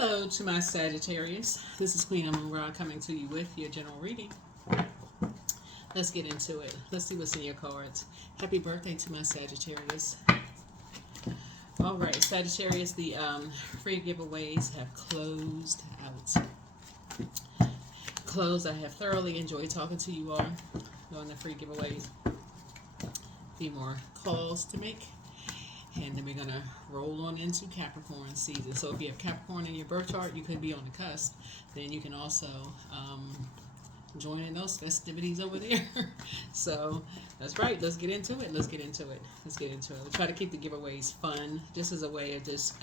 Hello to my Sagittarius. This is Queen Amun Ra coming to you with your general reading. Let's get into it. Let's see what's in your cards. Happy birthday to my Sagittarius. All right, Sagittarius, the free giveaways have closed out. I have thoroughly enjoyed talking to you all on the free giveaways. A few more calls to make. And then we're going to roll on into Capricorn season. So if you have Capricorn in your birth chart, you could be on the cusp. Then you can also join in those festivities over there. So that's right. Let's get into it. We'll try to keep the giveaways fun, just as a way of just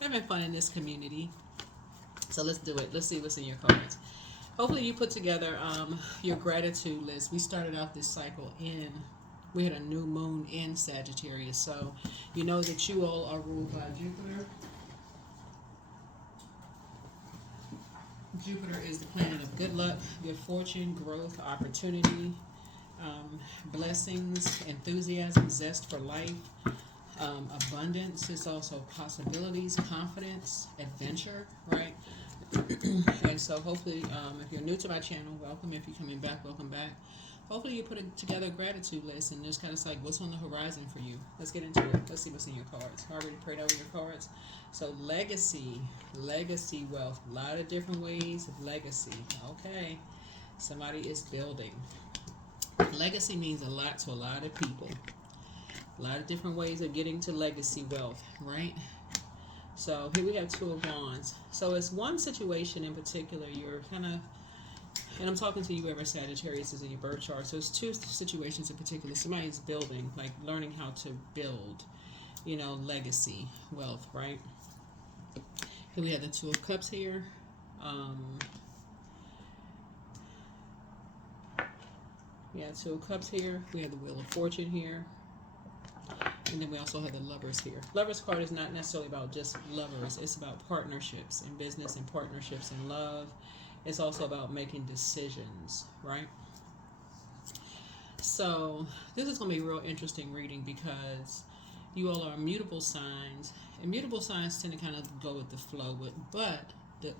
having fun in this community. So let's do it. Let's see what's in your cards. Hopefully you put together your gratitude list. We started out this cycle we had a new moon in Sagittarius, so you know that you all are ruled by Jupiter. Jupiter is the planet of good luck, good fortune, growth, opportunity, blessings, enthusiasm, zest for life, abundance. It's also possibilities, confidence, adventure, right? And so hopefully, if you're new to my channel, welcome. If you're coming back, welcome back. Hopefully you put together a gratitude list and just kind of like what's on the horizon for you. Let's get into it. Let's see what's in your cards. I already prayed over your cards. So legacy wealth. A lot of different ways of legacy. Okay. Somebody is building. Legacy means a lot to a lot of people. A lot of different ways of getting to legacy wealth, right? So here we have Two of Wands. So it's one situation in particular you're kind of, and I'm talking to you whoever Sagittarius is in your birth chart. So it's two situations in particular. Somebody's building, like learning how to build, legacy, wealth, right? Here we have the Two of Cups here. We have Two of Cups here. We have the Wheel of Fortune here. And then we also have the Lovers here. Lovers card is not necessarily about just lovers. It's about partnerships in business and partnerships in love. It's also about making decisions, right? So this is going to be a real interesting reading because you all are mutable signs. And mutable signs tend to kind of go with the flow. But the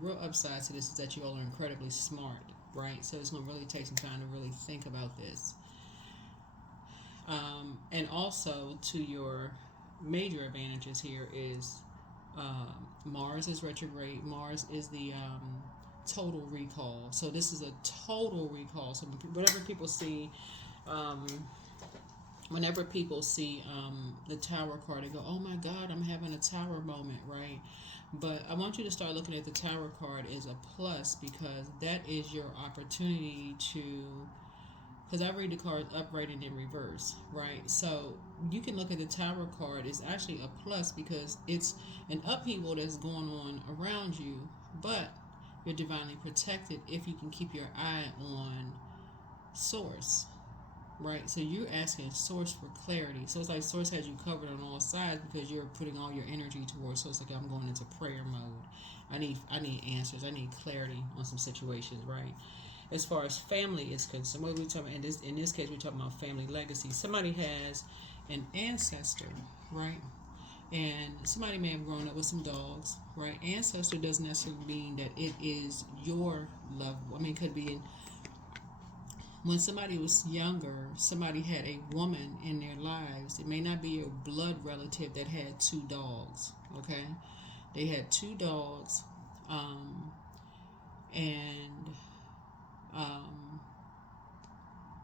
real upside to this is that you all are incredibly smart, right? So it's going to really take some time to really think about this. And also to your major advantages here is Mars is retrograde. Mars is the total recall. So this is a total recall. So whenever people see the Tower card, they go, oh my God, I'm having a Tower moment, right? But I want you to start looking at the Tower card as a plus because that is your opportunity to, because I read the cards upright and in reverse, right? So you can look at the Tower card. It's actually a plus because it's an upheaval that's going on around you, but you're divinely protected if you can keep your eye on Source, right? So you're asking Source for clarity. So it's like Source has you covered on all sides because you're putting all your energy towards Source. Like I'm going into prayer mode. I need answers. I need clarity on some situations, right? As far as family is concerned, what are we talking about? In this case, we're talking about family legacy. Somebody has an ancestor, right? And somebody may have grown up with some dogs, right? Ancestor doesn't necessarily mean that it is your loved one. I mean, it could be when somebody was younger, somebody had a woman in their lives. It may not be your blood relative that had two dogs, okay? They had two dogs, and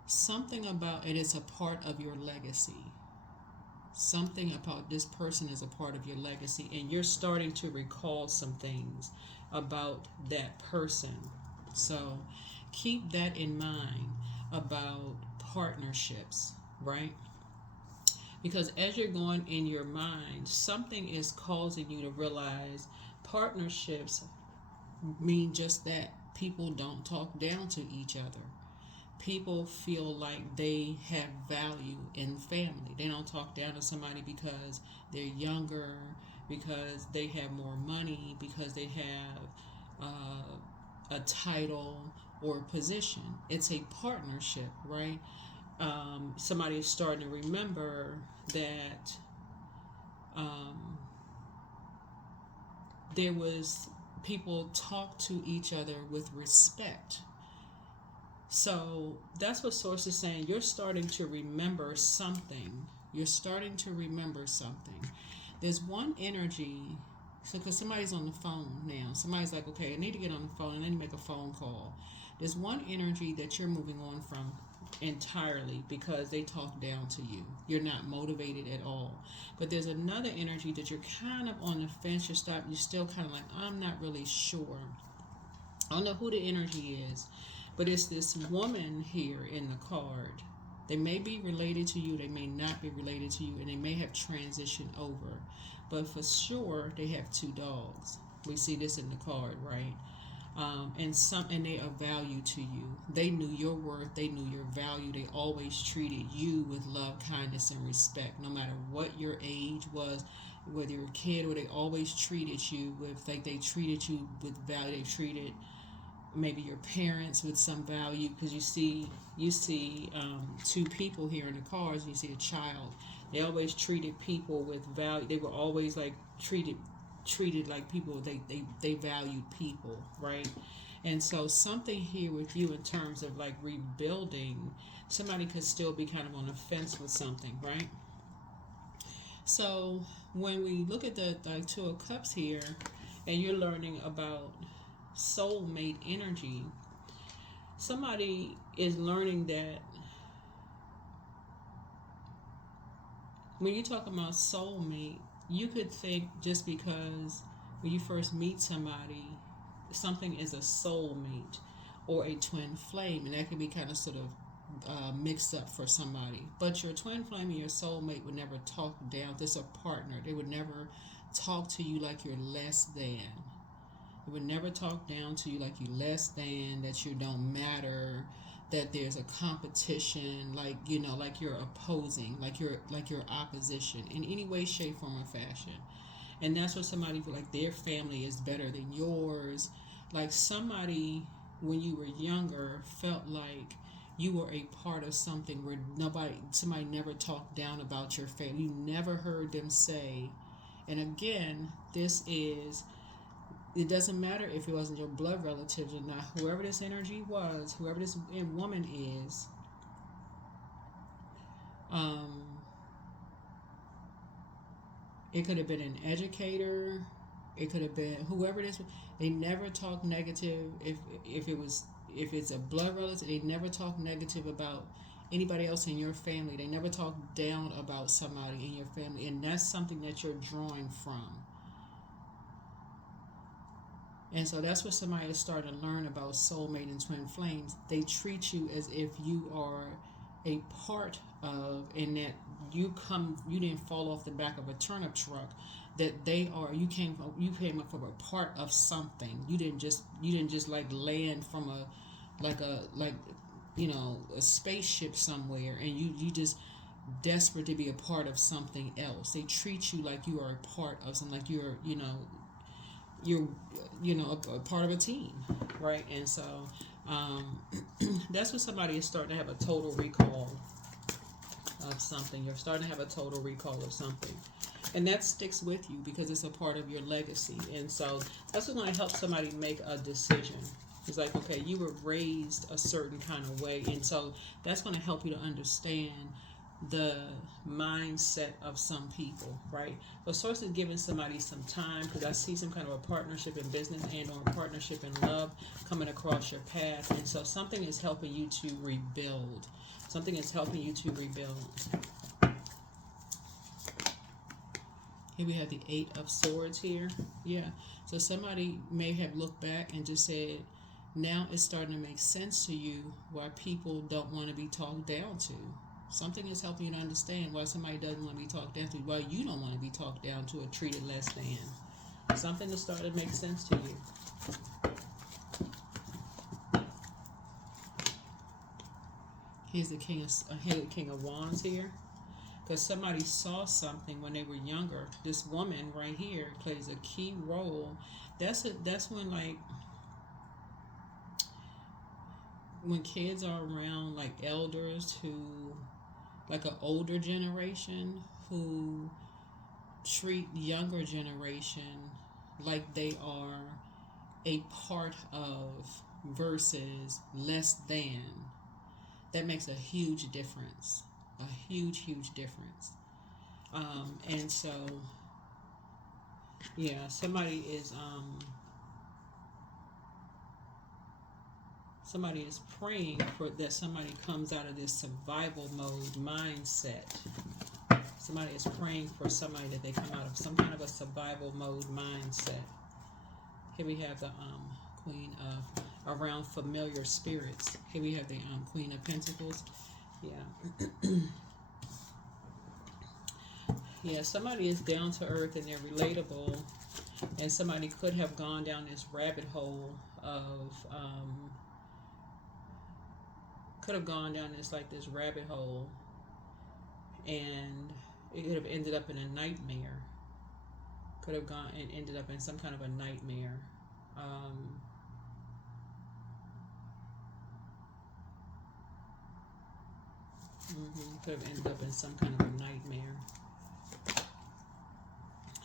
something about it is a part of your legacy. Something about this person is a part of your legacy, and you're starting to recall some things about that person. So keep that in mind about partnerships, right? Because as you're going in your mind, something is causing you to realize partnerships mean just that. People don't talk down to each other. People feel like they have value in family. They don't talk down to somebody because they're younger, because they have more money, because they have a title or position. It's a partnership, right? Somebody is starting to remember that there was people talk to each other with respect. So that's what source is saying. You're starting to remember something. You're starting to remember something. There's one energy. So, because somebody's on the phone now, somebody's like, okay, I need to get on the phone and I need to make a phone call. There's one energy that you're moving on from entirely because they talk down to you. You're not motivated at all. But there's another energy that you're kind of on the fence. You're still kind of like, I'm not really sure. I don't know who the energy is, but it's this woman here in the card. They may be related to you, they may not be related to you, and they may have transitioned over. But for sure, they have two dogs. We see this in the card, right? And they are value to you. They knew your worth. They knew your value. They always treated you with love, kindness, and respect. No matter what your age was, whether you're a kid, or they always treated you with, like, they treated you with value. They treated maybe your parents with some value, because you see two people here in the cards. You see a child. They always treated people with value. They were always like treated like people. They valued people, right? And so something here with you in terms of like rebuilding, somebody could still be kind of on the fence with something, right? So when we look at the Two of Cups here, and you're learning about soulmate energy, somebody is learning that when you talk about soulmate, you could think just because when you first meet somebody, something is a soulmate or a twin flame, and that can be kind of sort of mixed up for somebody. But your twin flame and your soulmate would never talk down. This is a partner. They would never talk to you like you're less than. They would never talk down to you like you're less than, that you don't matter, that there's a competition, like, you know, like you're opposing, like you're opposition in any way, shape, form, or fashion. And that's what somebody, like, their family is better than yours. Like somebody, when you were younger, felt like you were a part of something where somebody never talked down about your family. You never heard them say, and again, it doesn't matter if it wasn't your blood relatives or not. Whoever this energy was, whoever this woman is, it could have been an educator. It could have been whoever it is. They never talk negative. If it's a blood relative, they never talk negative about anybody else in your family. They never talk down about somebody in your family, and that's something that you're drawing from. And so that's what somebody is starting to learn about soulmate and twin flames. They treat you as if you are a part of, and that you didn't fall off the back of a turnip truck. That you came up from a part of something. You didn't just like land from a spaceship somewhere, and you just desperate to be a part of something else. They treat you like you are a part of something, like you're a part of a team, right? And so that's when somebody is starting to have a total recall of something. You're starting to have a total recall of something, and that sticks with you because it's a part of your legacy. And so that's what's going to help somebody make a decision. It's like, okay, you were raised a certain kind of way, and so that's going to help you to understand the mindset of some people, right? The source is giving somebody some time, because I see some kind of a partnership in business and or a partnership in love coming across your path. And so something is helping you to rebuild. Something is helping you to rebuild. Here we have the 8 of Swords here. Yeah. So somebody may have looked back and just said, now it's starting to make sense to you why people don't want to be talked down to. Something is helping you to understand why somebody doesn't want to be talked down to, why you don't want to be talked down to or treated less than. Something is starting to make sense to you. Here's the King of Wands here. Because somebody saw something when they were younger. This woman right here plays a key role. That's when, like, when kids are around, like, elders who, like, an older generation who treat younger generation like they are a part of versus less than, that makes a huge difference. A huge difference. And so, yeah, somebody is praying for that somebody comes out of this survival mode mindset. Somebody is praying for somebody that they come out of some kind of a survival mode mindset. Here we have the Queen of, around familiar spirits. Here we have the Queen of Pentacles. Yeah. Yeah, somebody is down to earth and they're relatable. And somebody could have gone down this rabbit hole of, could have gone down this rabbit hole, and it could have ended up in a nightmare. Could have gone and ended up in some kind of a nightmare. Could have ended up in some kind of a nightmare.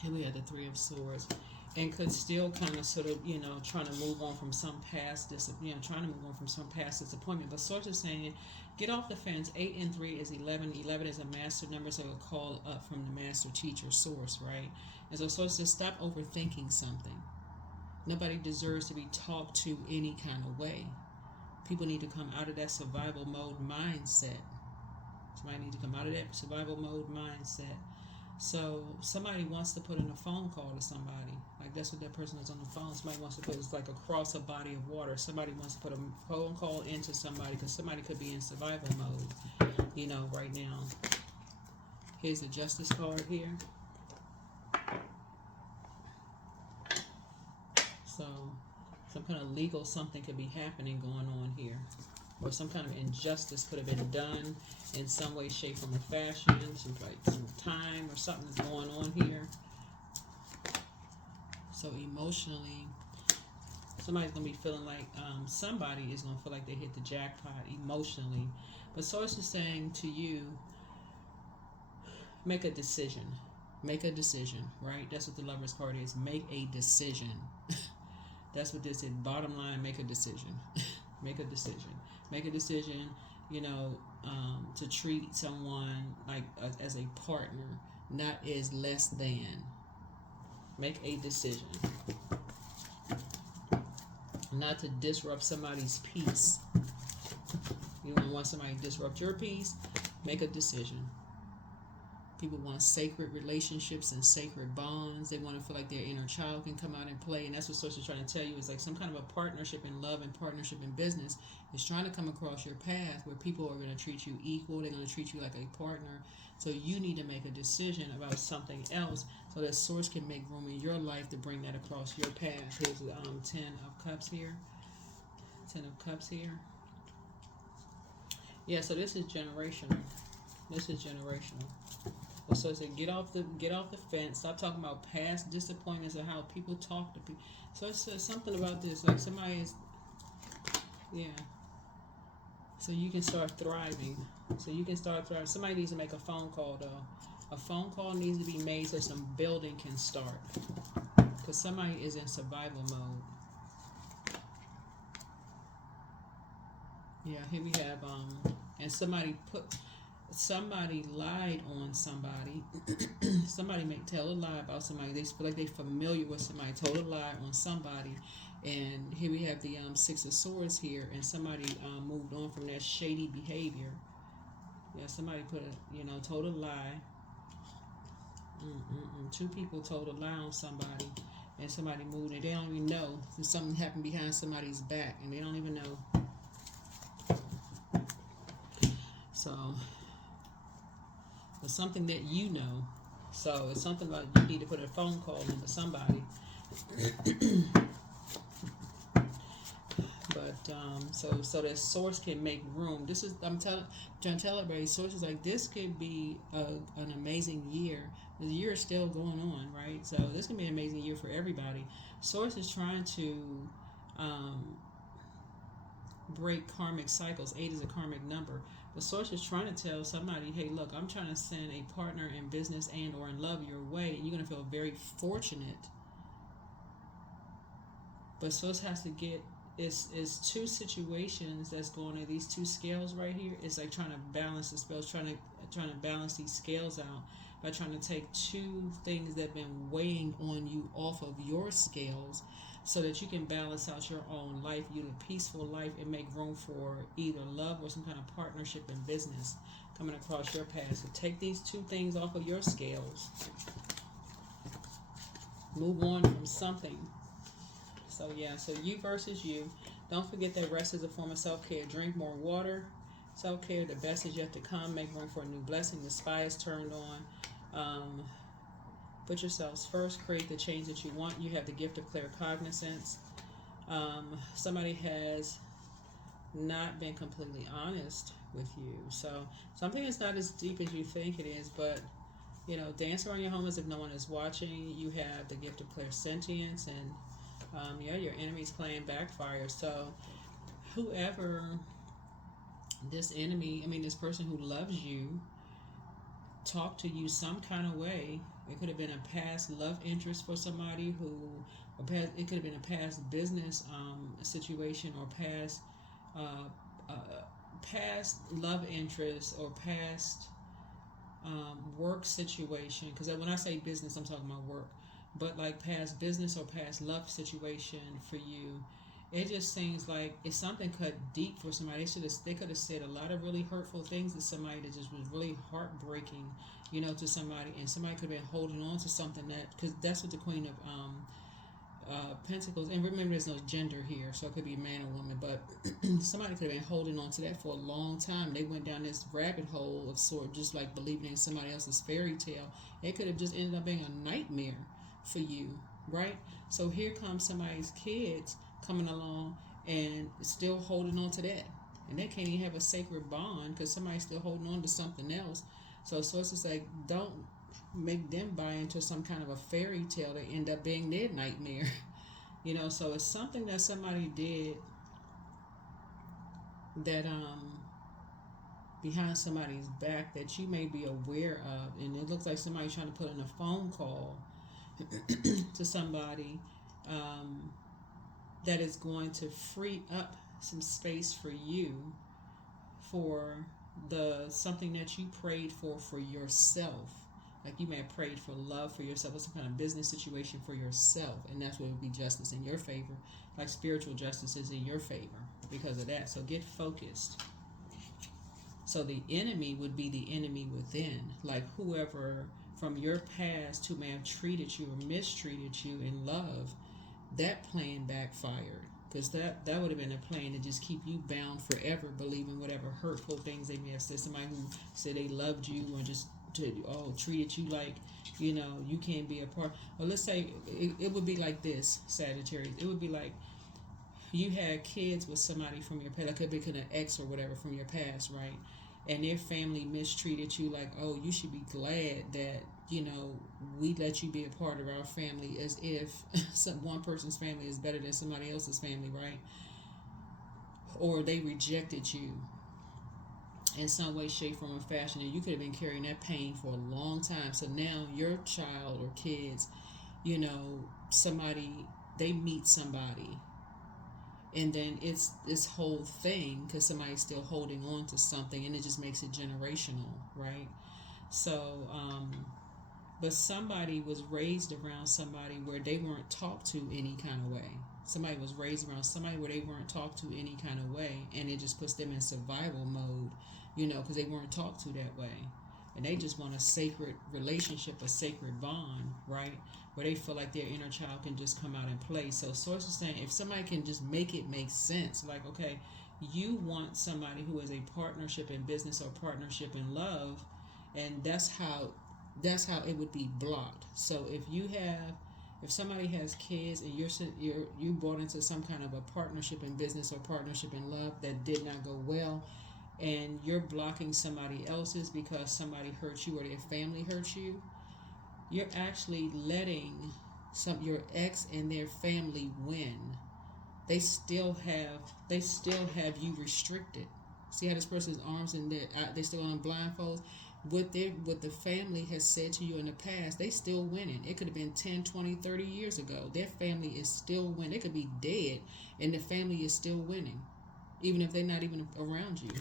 Here we have the Three of Swords, and could still kind of sort of, trying to move on from some past trying to move on from some past disappointment. But Source is saying, get off the fence. 8 and 3 is 11. 11 is a master number, so a call up from the master teacher Source, right? And so Source says, stop overthinking something. Nobody deserves to be talked to any kind of way. People need to come out of that survival mode mindset. Somebody needs to come out of that survival mode mindset. So somebody wants to put in a phone call to somebody. Like that's what that person is on the phone. Somebody wants to put, it's like across a body of water. Somebody wants to put a phone call into somebody because somebody could be in survival mode, right now. Here's the Justice card here. So some kind of legal something could be happening going on here. Or some kind of injustice could have been done in some way, shape, form, or fashion. Some time or something is going on here. So emotionally, somebody's going to be feeling like somebody is going to feel like they hit the jackpot emotionally. But Source is saying to you, make a decision. Make a decision, right? That's what the Lover's card is. Make a decision. That's what this is. Bottom line, make a decision. Make a decision. Make a decision, to treat someone like as a partner, not as less than. Make a decision. Not to disrupt somebody's peace. You don't want somebody to disrupt your peace. Make a decision. People want sacred relationships and sacred bonds. They want to feel like their inner child can come out and play. And that's what Source is trying to tell you. Is like some kind of a partnership in love and partnership in business is trying to come across your path where people are going to treat you equal. They're going to treat you like a partner. So you need to make a decision about something else so that Source can make room in your life to bring that across your path. Here's the 10 of Cups here. 10 of Cups here. Yeah, so this is generational. This is generational. So it said, get off the fence. Stop talking about past disappointments and how people talk to people. So it says something about this, like somebody is, so you can start thriving. Somebody needs to make a phone call though. A phone call needs to be made so some building can start. Because somebody is in survival mode. Yeah, here we have and somebody lied on somebody. Somebody may tell a lie about somebody. They feel like they're familiar with somebody. Told a lie on somebody. And here we have the 6 of Swords here. And somebody moved on from that shady behavior. Yeah, somebody told a lie. Two people told a lie on somebody. And somebody moved. And they don't even know. Something happened behind somebody's back. And they don't even know. So... But something that you know. So it's something like you need to put a phone call into somebody. But so that Source can make room. This is trying to tell everybody. Source is like this could be an amazing year. The year is still going on, right? So this can be an amazing year for everybody. Source is trying to break karmic cycles. 8 is a karmic number. The Source is trying to tell somebody, hey, look, I'm trying to send a partner in business and or in love your way, and you're going to feel very fortunate But Source has to get, it's two situations that's going on. These two scales right here. It's like trying to balance the spells, trying to balance these scales out by trying to take two things that have been weighing on you off of your scales, so that you can balance out your own life, you live a peaceful life, and make room for either love or some kind of partnership in business coming across your path. So take these two things off of your scales. Move on from something. So yeah, so you versus you. Don't forget that rest is a form of self-care. Drink more water. Self-care, the best is yet to come. Make room for a new blessing. The spy is turned on. Put yourselves first. Create the change that you want. You have the gift of clear cognizance. Somebody has not been completely honest with you. So something is not as deep as you think it is, but you know, dance around your home as if no one is watching. You have the gift of clairsentience, and yeah, your enemy's plan backfires. So whoever this enemy, this person who loves you, talk to you some kind of way. It could have been a past love interest for somebody it could have been a past business situation, or past love interest, or past work situation. Because when I say business, I'm talking about work. But like past business or past love situation for you, it just seems like it's something cut deep for somebody. They could have said a lot of really hurtful things to somebody that just was really heartbreaking, to somebody, and somebody could have been holding on to something because that's what the Queen of Pentacles, and remember there's no gender here, so it could be a man or woman, but somebody could have been holding on to that for a long time. They went down this rabbit hole of sort, just like believing in somebody else's fairy tale. It could have just ended up being a nightmare for you, right? So here comes somebody's kids coming along and still holding on to that, and they can't even have a sacred bond because somebody's still holding on to something else. So it's like, don't make them buy into some kind of a fairy tale that end up being their nightmare. So it's something that somebody did that behind somebody's back that you may be aware of, and it looks like somebody's trying to put in a phone call to somebody that is going to free up some space for you for something that you prayed for yourself. Like you may have prayed for love for yourself, or some kind of business situation for yourself, and that's what would be justice in your favor. Like spiritual justice is in your favor because of that. So get focused. So the enemy would be the enemy within, like whoever from your past who may have treated you or mistreated you in love. That plan backfired, because that would have been a plan to just keep you bound forever, believing whatever hurtful things they may have said. Somebody who said they loved you or just treated you like you can't be a part. Or let's say it would be like this, Sagittarius. It would be like you had kids with somebody from your past, like it could be an ex or whatever from your past, right? And their family mistreated you like, oh, you should be glad that we let you be a part of our family, as if one person's family is better than somebody else's family, right? Or they rejected you in some way, shape, form, or fashion, and you could have been carrying that pain for a long time. So now your child or kids, they meet somebody, and then it's this whole thing because somebody's still holding on to something, and it just makes it generational, right? So but somebody was raised around somebody where they weren't talked to any kind of way. Somebody was raised around somebody where they weren't talked to any kind of way, and it just puts them in survival mode, because they weren't talked to that way. And they just want a sacred relationship, a sacred bond, right? Where they feel like their inner child can just come out and play. So Source is saying, if somebody can just make it make sense, like, okay, you want somebody who is a partnership in business or partnership in love, and that's how it would be blocked. So if somebody has kids and you brought into some kind of a partnership in business or partnership in love that did not go well, and you're blocking somebody else's because somebody hurt you or their family hurt you, you're actually letting your ex and their family win. They still have you restricted. See how this person's arms and they're still on blindfolds? what the family has said to you in the past, they still winning. It could have been 10, 20, 30 years ago. Their family is still winning. They could be dead and the family is still winning, even if they're not even around you,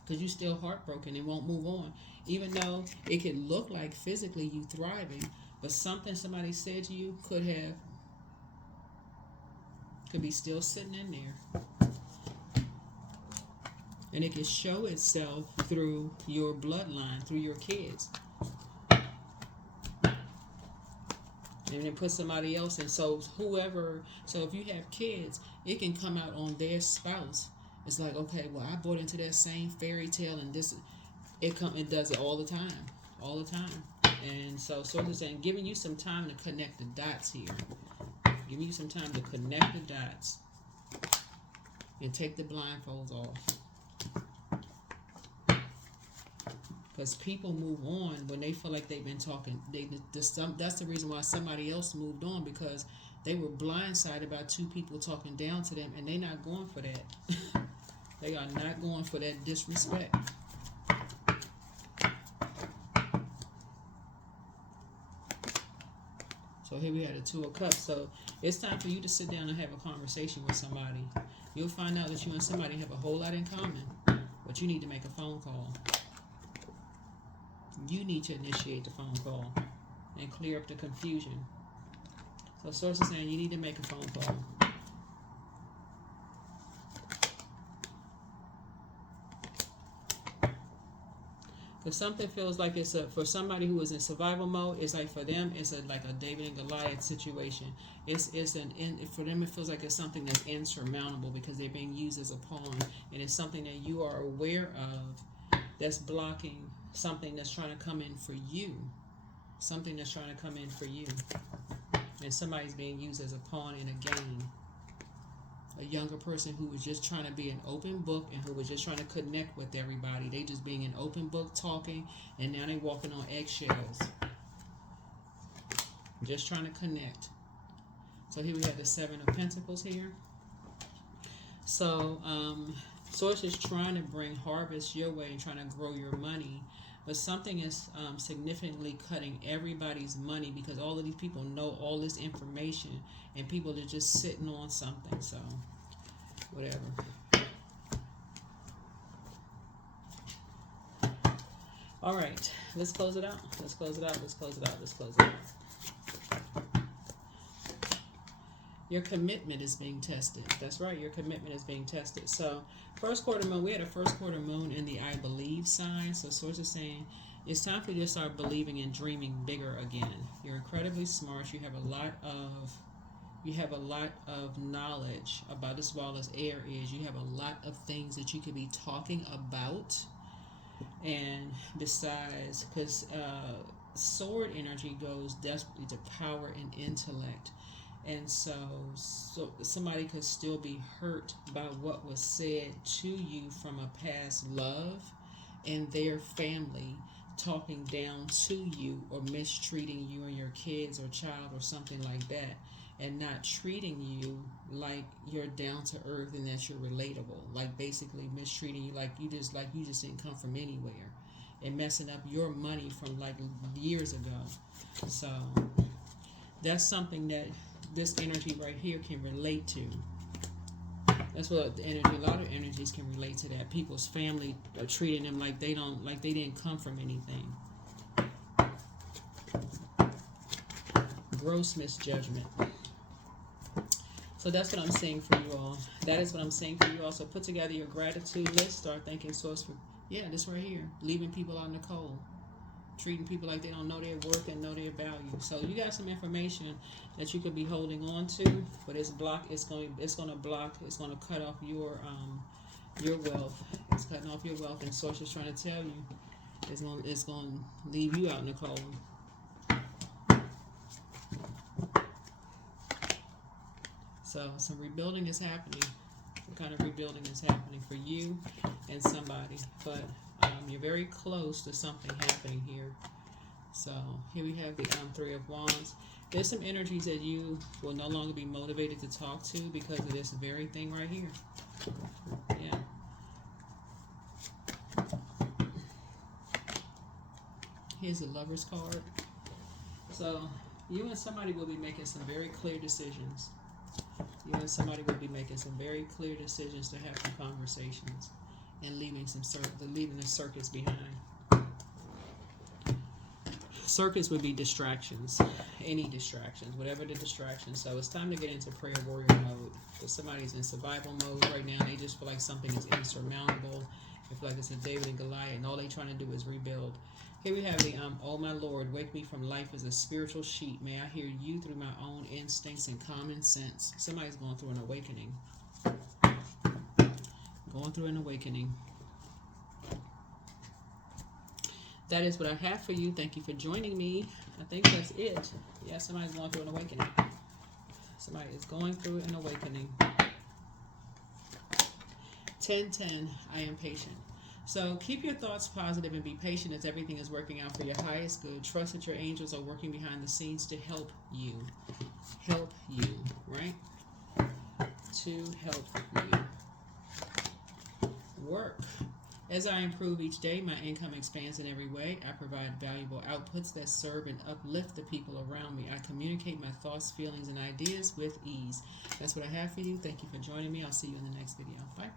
because you're still heartbroken and won't move on, even though it could look like physically you thriving, but something somebody said to you could be still sitting in there. And it can show itself through your bloodline, through your kids. And then put somebody else in. So if you have kids, it can come out on their spouse. It's like, okay, well, I bought into that same fairy tale, and it does it all the time. All the time. And so of saying, giving you some time to connect the dots here. Giving you some time to connect the dots. And take the blindfolds off. Because people move on when they feel like they've been talking. That's the reason why somebody else moved on, because they were blindsided by two people talking down to them, and they're not going for that. They are not going for that disrespect. So here we had the Two of Cups. So it's time for you to sit down and have a conversation with somebody. You'll find out that you and somebody have a whole lot in common, but you need to make a phone call. You need to initiate the phone call and clear up the confusion. So Source is saying you need to make a phone call. Because something feels like it's for somebody who is in survival mode, it's like for them, it's like a David and Goliath situation. For them, it feels like it's something that's insurmountable because they're being used as a pawn, and it's something that you are aware of that's blocking something that's trying to come in for you. Something that's trying to come in for you. And somebody's being used as a pawn in a game. A younger person who was just trying to be an open book and who was just trying to connect with everybody. They just being an open book talking, and now they walking on eggshells. Just trying to connect. So here we have the Seven of Pentacles here. So Source is trying to bring harvest your way and trying to grow your money. But something is significantly cutting everybody's money because all of these people know all this information and people are just sitting on something. So, whatever. All right, let's close it out. Let's close it out. Let's close it out. Let's close it out. Your commitment is being tested. That's right, your commitment is being tested. So, first quarter moon, we had a first quarter moon in the I believe sign. So, Source is saying it's time for you to start believing and dreaming bigger again. You're incredibly smart. You have a lot of knowledge about this wall as air is. You have a lot of things that you could be talking about. And besides, because sword energy goes desperately to power and intellect. And so somebody could still be hurt by what was said to you from a past love and their family talking down to you or mistreating you and your kids or child or something like that, and not treating you like you're down to earth and that you're relatable, like basically mistreating you like you just didn't come from anywhere, and messing up your money from like years ago. So that's something that this energy right here can relate to. That's what the energy, a lot of energies can relate to that. People's family are treating them like they didn't come from anything. Gross misjudgment. So that's what I'm saying for you all. That is what I'm saying for you all. So put together your gratitude list. Start thanking Source for, this right here. Leaving people out in the cold. Treating people like they don't know their worth and know their value. So you got some information that you could be holding on to, but it's block. It's going to block. It's going to cut off your wealth. It's cutting off your wealth, and Source is trying to tell you it's going to leave you out in the cold. So some rebuilding is happening. What kind of rebuilding is happening for you and somebody, but you're very close to something happening here. So here we have the Three of Wands. There's some energies that you will no longer be motivated to talk to because of this very thing right here. Yeah. Here's the Lover's card. So you and somebody will be making some very clear decisions. You and somebody will be making some very clear decisions to have some conversations and leaving the circus behind. Circus would be distractions, any distractions, whatever the distractions. So it's time to get into prayer warrior mode. If somebody's in survival mode right now, they just feel like something is insurmountable. They feel like it's a David and Goliath, and all they're trying to do is rebuild. Here we have the, oh my Lord, wake me from life as a spiritual sheep. May I hear you through my own instincts and common sense. Somebody's going through an awakening. Going through an awakening. That is what I have for you. Thank you for joining me. I think that's it. Yeah, somebody's going through an awakening. Somebody is going through an awakening. 10:10, I am patient. So keep your thoughts positive and be patient as everything is working out for your highest good. Trust that your angels are working behind the scenes to help you. Help you, right? To help you. Work. As I improve each day, my income expands in every way. I provide valuable outputs that serve and uplift the people around me. I communicate my thoughts, feelings, and ideas with ease. That's what I have for you. Thank you for joining me. I'll see you in the next video. Bye.